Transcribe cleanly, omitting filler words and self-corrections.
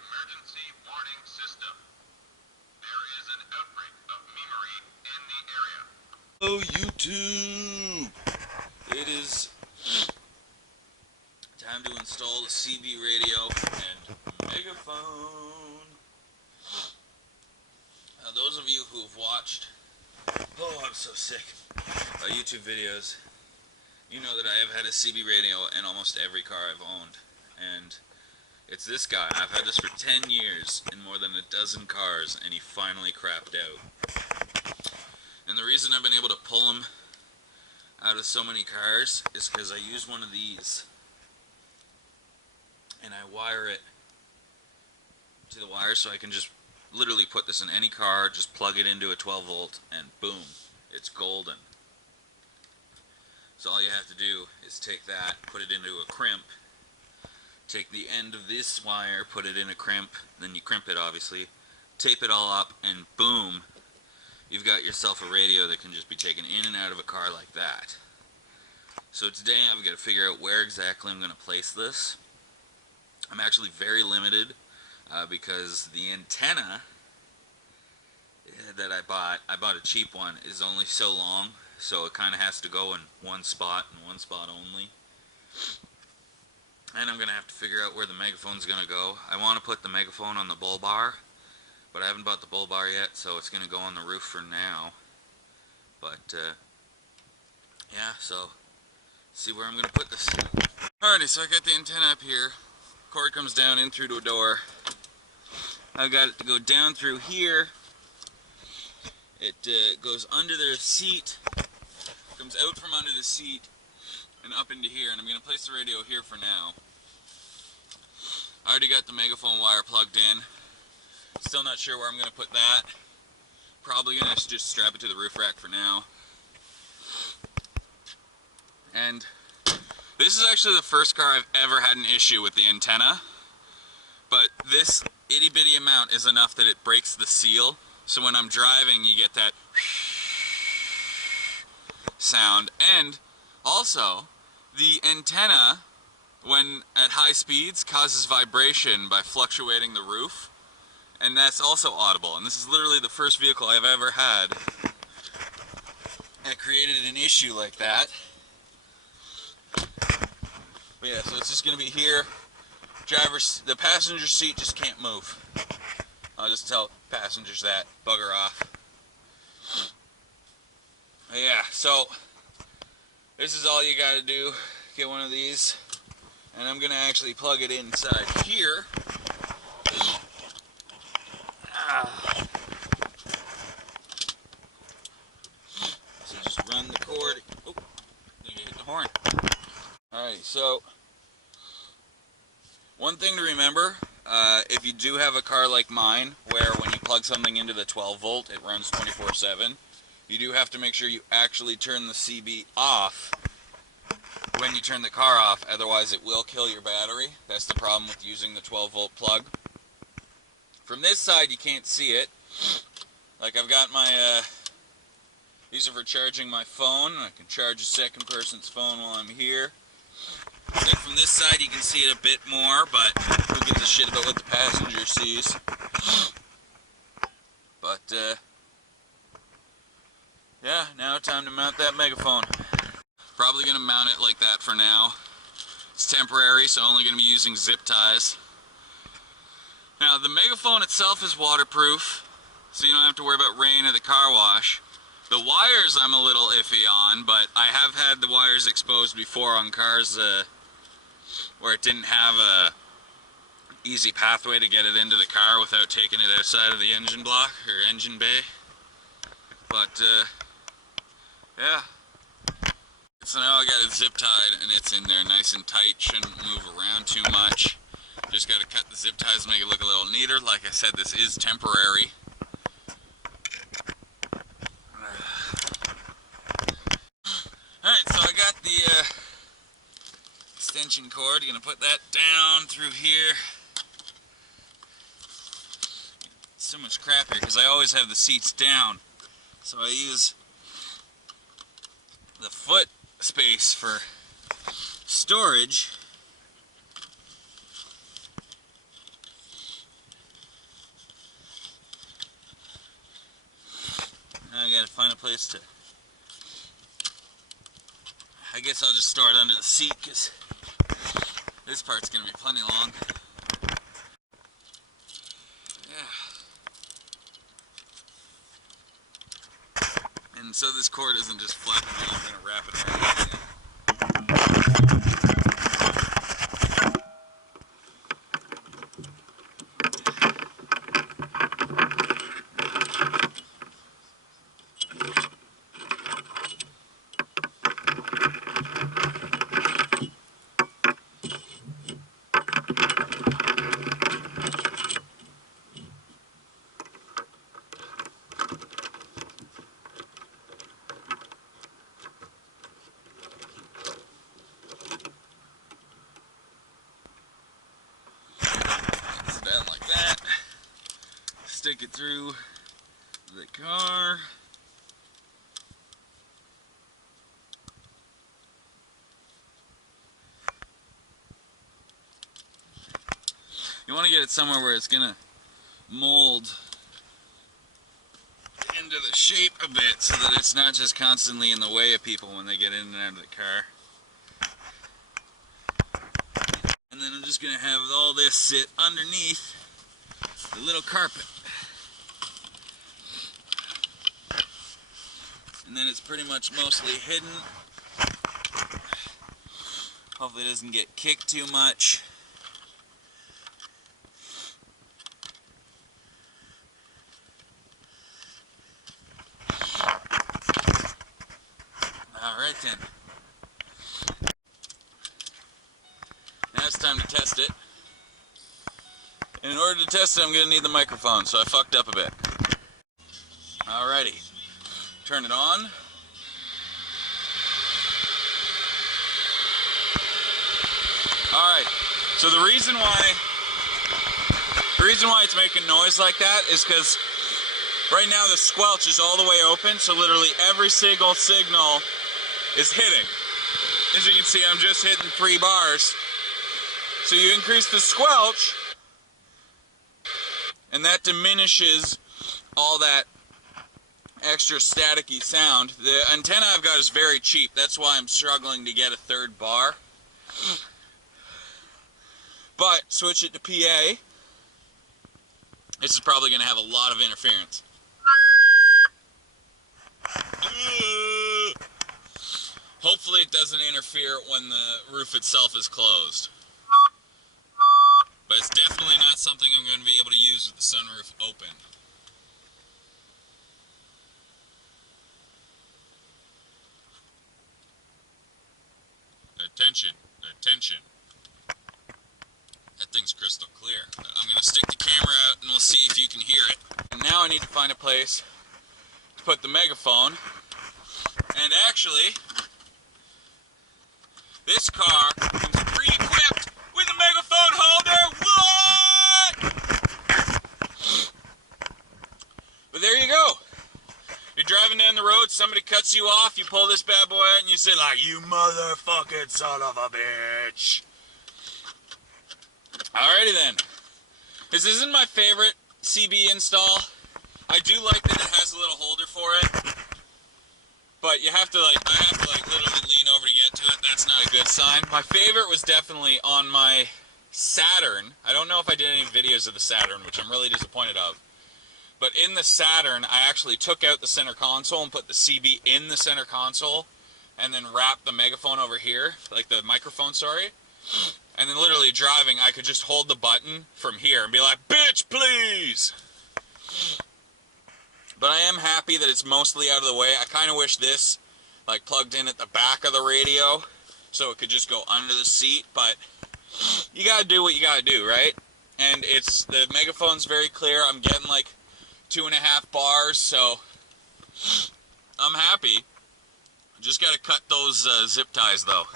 emergency warning system. There is an outbreak of memery in the area. Hello YouTube! It is time to install the CB radio and Megaphone. Now those of you who have watched, oh I'm so sick, YouTube videos, you know that I have had a CB radio in almost every car I've owned. And it's this guy. I've had this for 10 years in more than a dozen cars, and he finally crapped out. And the reason I've been able to pull him out of so many cars is because I use one of these and I wire it to the wire, so I can just literally put this in any car, just plug it into a 12 volt and boom, it's golden. So all you have to do is take that, put it into a crimp, take the end of this wire, put it in a crimp, then you crimp it obviously, tape it all up, and boom, you've got yourself a radio that can just be taken in and out of a car like that. So today I've got to figure out where exactly I'm going to place this. I'm actually very limited because the antenna that I bought a cheap one, is only so long, so it kind of has to go in one spot and one spot only. And I'm going to have to figure out where the megaphone's going to go. I want to put the megaphone on the bull bar, but I haven't bought the bull bar yet, so it's going to go on the roof for now. But, yeah, so, see where I'm going to put this. Alrighty, so I got the antenna up here. Cord comes down in through the door. I got it to go down through here. It goes under the seat, comes out from under the seat, and up into here, and I'm going to place the radio here for now. I already got the megaphone wire plugged in. Still not sure where I'm going to put that. Probably going to just strap it to the roof rack for now. And this is actually the first car I've ever had an issue with the antenna. But this itty bitty amount is enough that it breaks the seal. So when I'm driving, you get that sound. And also, the antenna, when at high speeds, causes vibration by fluctuating the roof. And that's also audible. And this is literally the first vehicle I've ever had that created an issue like that. But yeah, so it's just going to be here. The passenger seat just can't move. I'll just tell passengers that. Bugger off. But yeah, so this is all you got to do. Get one of these. And I'm going to actually plug it inside here. So just run the cord. Oh, you hit the horn. Alright, so one thing to remember, if you do have a car like mine, where when you plug something into the 12 volt, it runs 24/7, you do have to make sure you actually turn the CB off when you turn the car off, otherwise it will kill your battery. That's the problem with using the 12 volt plug. From this side you can't see it. Like I've got my, these are for charging my phone. I can charge a second person's phone while I'm here. I think from this side you can see it a bit more, but who gives a shit about what the passenger sees. But, yeah, now time to mount that megaphone. Probably going to mount it like that for now. It's temporary, so only going to be using zip ties. Now, the megaphone itself is waterproof, so you don't have to worry about rain or the car wash. The wires I'm a little iffy on, but I have had the wires exposed before on cars where it didn't have a easy pathway to get it into the car without taking it outside of the engine block or engine bay. But yeah. So now I got it zip tied and it's in there nice and tight, shouldn't move around too much. Just got to cut the zip ties to make it look a little neater. Like I said, this is temporary. Alright, so I got the extension cord. Gonna put that down through here. So much crap here because I always have the seats down. So I use the foot space for storage. place to... I guess I'll just store it under the seat because this part's going to be plenty long. Yeah. And so this cord isn't just flapping around, I'm going to wrap it around again. Down like that, stick it through the car. You want to get it somewhere where it's gonna mold into the shape a bit so that it's not just constantly in the way of people when they get in and out of the car. And then I'm just gonna have all this sit underneath the little carpet. And then it's pretty much mostly hidden. Hopefully it doesn't get kicked too much. Alright then. Now it's time to test it. And in order to test it, I'm going to need the microphone, so I fucked up a bit. Alrighty. Turn it on. Alright, so the reason why it's making noise like that is because right now the squelch is all the way open, so literally every single signal is hitting. As you can see, I'm just hitting 3 bars. So you increase the squelch, and that diminishes all that extra staticky sound. The antenna I've got is very cheap. That's why I'm struggling to get a 3rd bar. But switch it to PA. This is probably going to have a lot of interference. Hopefully it doesn't interfere when the roof itself is closed. But it's definitely not something I'm going to be able to use with the sunroof open. Attention, attention. That thing's crystal clear. I'm going to stick the camera out and we'll see if you can hear it. And now I need to find a place to put the megaphone. And actually, this car comes pre-equipped with a megaphone holder. What? But there you go. You're driving down the road, somebody cuts you off, you pull this bad boy out and you say like, "You motherfucking son of a bitch." Alrighty then. This isn't my favorite CB install. I do like that it has a little holder for it. But you have to I have to literally lean over to get to it. That's not a good sign. My favorite was definitely on my Saturn. I don't know if I did any videos of the Saturn, which I'm really disappointed of. But in the Saturn, I actually took out the center console and put the CB in the center console, and then wrapped the megaphone over here, like the microphone, sorry. And then literally driving, I could just hold the button from here and be like, "Bitch, please!" But I am happy that it's mostly out of the way. I kind of wish this, plugged in at the back of the radio, so it could just go under the seat, but you gotta do what you gotta do, right? And the megaphone's very clear. I'm getting 2.5 bars, so I'm happy. Just gotta cut those zip ties though.